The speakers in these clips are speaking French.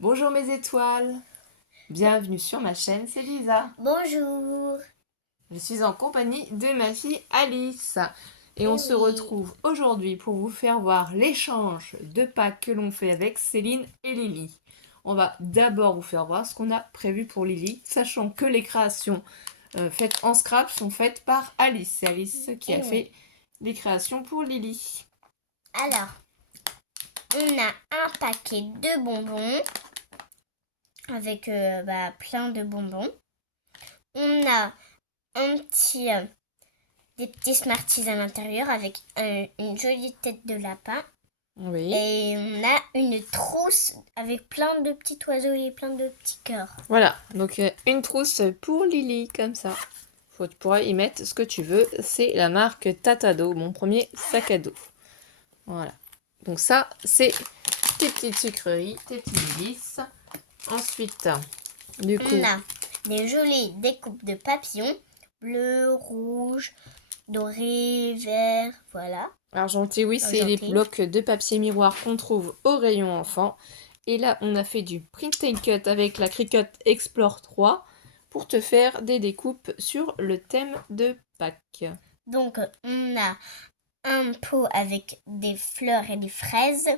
Bonjour mes étoiles, bienvenue sur ma chaîne, c'est Lisa. Bonjour. Je suis en compagnie de ma fille Alice et on Eh se oui. retrouve aujourd'hui pour vous faire voir l'échange de Pâques que l'on fait avec Céline et Lily. On va d'abord vous faire voir ce qu'on a prévu pour Lily, sachant que les créations faites en scrap sont faites par Alice. C'est Alice qui a Eh fait oui. les créations pour Lily. Alors, on a un paquet de bonbons avec plein de bonbons. On a des petits Smarties à l'intérieur avec une jolie tête de lapin. Oui. Et on a une trousse avec plein de petits oiseaux et plein de petits cœurs. Voilà, donc une trousse pour Lily, comme ça. Tu pourras y mettre ce que tu veux. C'est la marque Tatado, mon premier sac à dos. Voilà. Donc ça, c'est tes petites sucreries, tes petites délices. Ensuite, du coup, On a des jolies découpes de papillons, bleu, rouge, doré, vert, voilà, argenté, oui, c'est les argenté. blocs de papier miroir qu'on trouve au rayon enfant. Et là, on a fait du print and cut avec la Cricut Explore 3 pour te faire des découpes sur le thème de Pâques. Donc, on a un pot avec des fleurs et des fraises.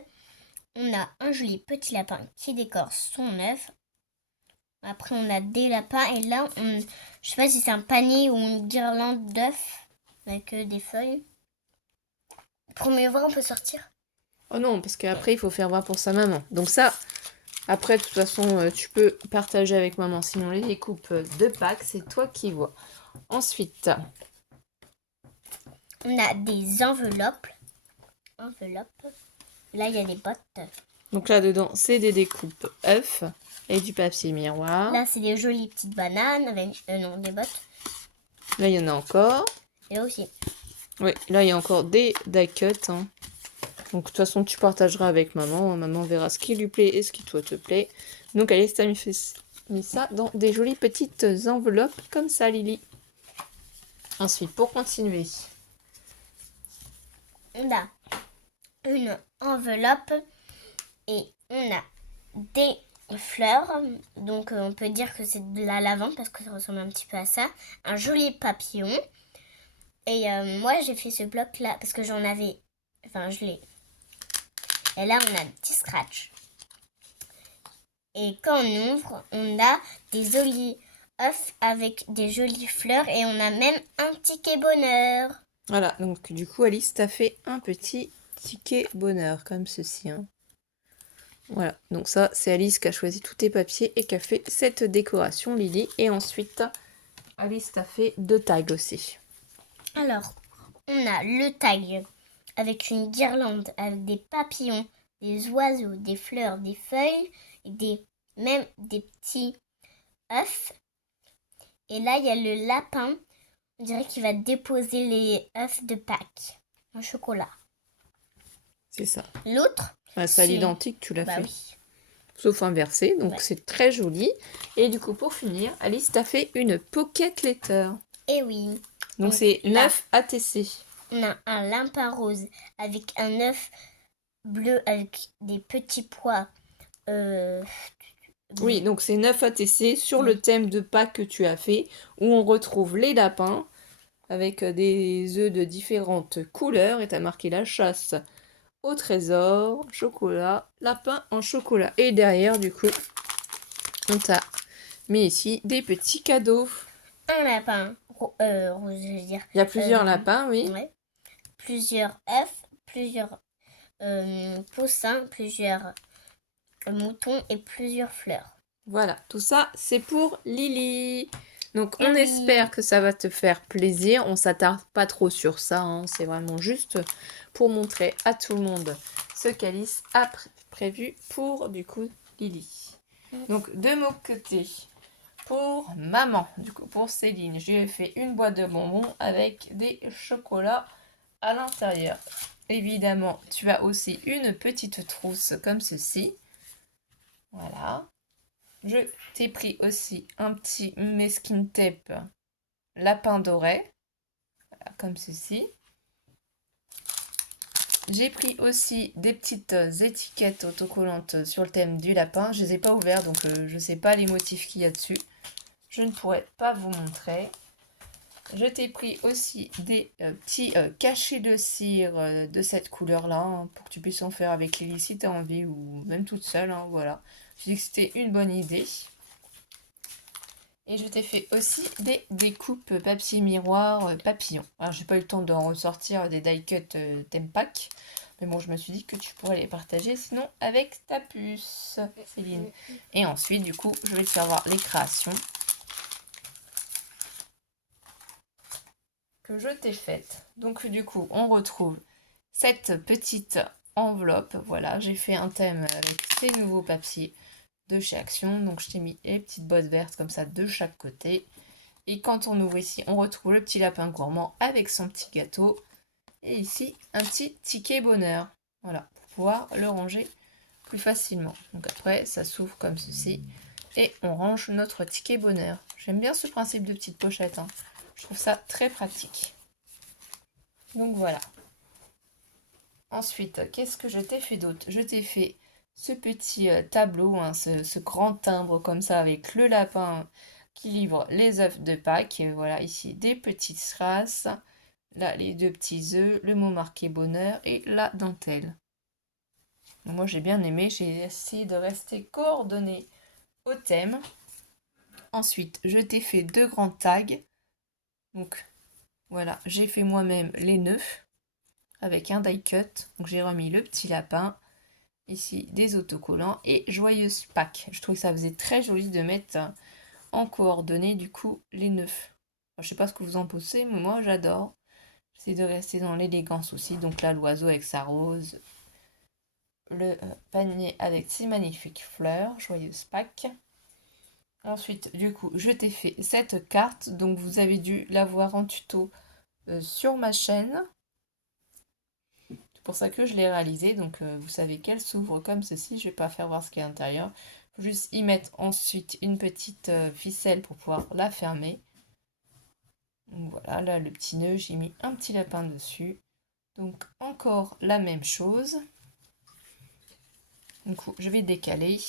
On a un joli petit lapin qui décore son œuf. Après, on a des lapins. Et là, je sais pas si c'est un panier ou une guirlande d'œufs avec des feuilles. Pour mieux voir, on peut sortir. Oh non, parce qu'après, il faut faire voir pour sa maman. Donc ça, après, de toute façon, tu peux partager avec maman. Sinon, les découpes de Pâques, c'est toi qui vois. Ensuite, On a des enveloppes. Là, il y a des bottes. donc là-dedans, c'est des découpes œufs et du papier miroir. Là, c'est des jolies petites bananes avec non, des bottes. Là, il y en a encore. Et là aussi. Oui, là, il y a encore des die cuts. Hein. Donc, de toute façon, tu partageras avec maman. Maman verra ce qui lui plaît et ce qui toi te plaît. Donc, Alice t'a mis ça dans des jolies petites enveloppes comme ça, Lily. Ensuite, pour continuer. On a une enveloppe et on a des fleurs. Donc on peut dire que c'est de la lavande parce que ça ressemble un petit peu à ça. Un joli papillon. Et moi j'ai fait ce bloc là parce que j'en avais. Enfin je l'ai. Et là on a un petit scratch. Et quand on ouvre, on a des jolis œufs avec des jolies fleurs et on a même un ticket bonheur. Voilà, donc du coup, Alice t'a fait un petit ticket bonheur, comme ceci. Hein. Voilà, donc ça, c'est Alice qui a choisi tous tes papiers et qui a fait cette décoration, Lily. Et ensuite, Alice t'a fait deux tags aussi. Alors, on a le tag avec une guirlande avec des papillons, des oiseaux, des fleurs, des feuilles, et même des petits œufs. Et là, il y a le lapin. On dirait qu'il va déposer les œufs de Pâques en chocolat. C'est ça. L'autre, Ah, c'est à l'identique, tu l'as bah fait. oui. Sauf inversé, donc Ouais. c'est très joli. Et du coup, pour finir, Alice t'a fait une pocket letter. Et oui. Donc c'est Là, 9 ATC. on a un lapin rose avec un œuf bleu avec des petits pois. Oui, donc c'est 9 ATC sur Ouais. le thème de Pâques que tu as fait, où on retrouve les lapins avec des œufs de différentes couleurs et t'as marqué la chasse au trésor, chocolat, lapin en chocolat. Et derrière, du coup, on t'a mis ici des petits cadeaux. Un lapin rose, je veux dire. Il y a plusieurs lapins, oui. Ouais. Plusieurs œufs, plusieurs poussins, plusieurs moutons et plusieurs fleurs. Voilà, tout ça, c'est pour Lily. Donc, Et on oui. espère que ça va te faire plaisir. On s'attarde pas trop sur ça. Hein. C'est vraiment juste pour montrer à tout le monde ce qu'Alice a prévu pour, du coup, Lily. Donc, de mon côté, pour maman, du coup, pour Céline, je lui ai fait une boîte de bonbons avec des chocolats à l'intérieur. Évidemment, tu as aussi une petite trousse comme ceci. Voilà. Je t'ai pris aussi un petit mesquin tape lapin doré, voilà, comme ceci. J'ai pris aussi des petites étiquettes autocollantes sur le thème du lapin. Je les ai pas ouvertes, donc je ne sais pas les motifs qu'il y a dessus. Je ne pourrais pas vous montrer. Je t'ai pris aussi des petits cachets de cire de cette couleur-là, hein, pour que tu puisses en faire avec Lily si tu as envie, ou même toute seule, hein, voilà. Je dis que c'était une bonne idée. Et je t'ai fait aussi des découpes papier miroir papillon. Alors j'ai pas eu le temps d'en ressortir des die cut thème pack. Mais bon, je me suis dit que tu pourrais les partager sinon avec ta puce, Céline. Et ensuite, du coup, je vais te faire voir les créations que je t'ai faites. Donc du coup, on retrouve cette petite enveloppe. Voilà, j'ai fait un thème avec ces nouveaux papiers de chez Action. Donc je t'ai mis les petites bottes vertes comme ça de chaque côté. Et quand on ouvre ici, on retrouve le petit lapin gourmand avec son petit gâteau. Et ici, un petit ticket bonheur. Voilà, pour pouvoir le ranger plus facilement. Donc après, ça s'ouvre comme ceci. Et on range notre ticket bonheur. J'aime bien ce principe de petite pochette, hein. Je trouve ça très pratique. Donc voilà. Ensuite, qu'est-ce que je t'ai fait d'autre? Je t'ai fait ce petit tableau, hein, ce grand timbre comme ça avec le lapin qui livre les œufs de Pâques. Et voilà, ici des petites strass. Là, les deux petits œufs, le mot marqué bonheur et la dentelle. Donc, moi, j'ai bien aimé. J'ai essayé de rester coordonnée au thème. Ensuite, je t'ai fait deux grands tags. Donc, voilà, j'ai fait moi-même les nœuds avec un die cut. Donc, j'ai remis le petit lapin. Ici, des autocollants et joyeuse Pâques. Je trouvais que ça faisait très joli de mettre en coordonnées, du coup, les nœuds. Enfin, je sais pas ce que vous en pensez, mais moi, j'adore. J'essaie de rester dans l'élégance aussi. Donc là, l'oiseau avec sa rose. Le panier avec ses magnifiques fleurs. Joyeuse Pâques. Ensuite, du coup, je t'ai fait cette carte. Donc, vous avez dû la voir en tuto sur ma chaîne. C'est pour ça que je l'ai réalisée. Donc, vous savez qu'elle s'ouvre comme ceci. Je vais pas faire voir ce qu'il y a à l'intérieur. Il faut juste y mettre ensuite une petite ficelle pour pouvoir la fermer. Donc voilà, là, le petit nœud, j'ai mis un petit lapin dessus. Donc, encore la même chose. Du coup, je vais décaler.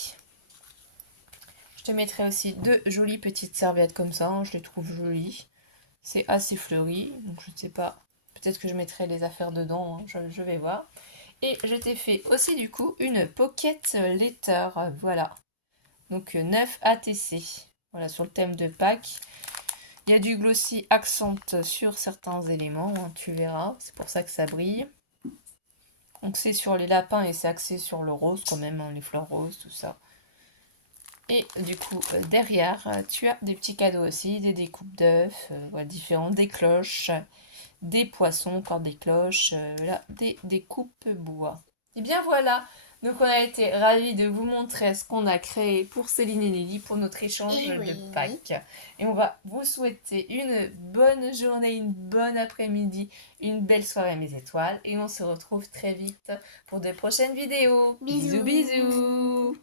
Je te mettrai aussi deux jolies petites serviettes comme ça, hein, je les trouve jolies. C'est assez fleuri, donc je ne sais pas. Peut-être que je mettrai les affaires dedans, hein, je vais voir. Et je t'ai fait aussi du coup une pocket letter, voilà. Donc 9 ATC, voilà, sur le thème de Pâques. Il y a du glossy accent sur certains éléments, hein, tu verras, c'est pour ça que ça brille. Donc c'est sur les lapins et c'est axé sur le rose quand même, hein, les fleurs roses, tout ça. Et du coup, derrière, tu as des petits cadeaux aussi, des découpes d'œufs, voilà, différents, des cloches, des poissons, encore des cloches, là, des découpes bois. Et bien voilà, donc on a été ravis de vous montrer ce qu'on a créé pour Céline et Lily pour notre échange de Pâques. Et on va vous souhaiter une bonne journée, une bonne après-midi, une belle soirée à mes étoiles. Et on se retrouve très vite pour de prochaines vidéos. Bisous bisous.